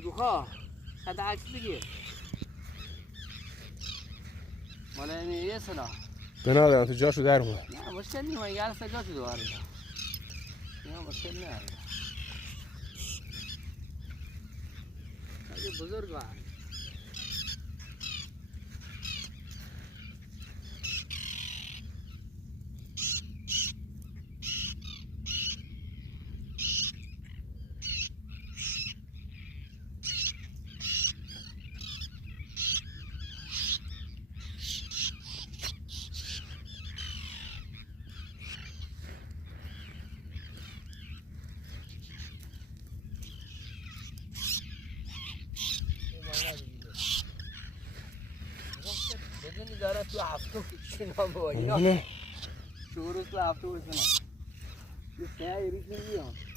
بگو خواه صد عکس بگیر مال این یه سنا بنادم تو جاشو در اومد نه مشکل نیست من یه سجا تو دواره نه مشکل نه خیلی بزرگ var بدونی داره تو هفتو چینا با اینا شروع تو هفتو بزنم یه سه ایریش میگیم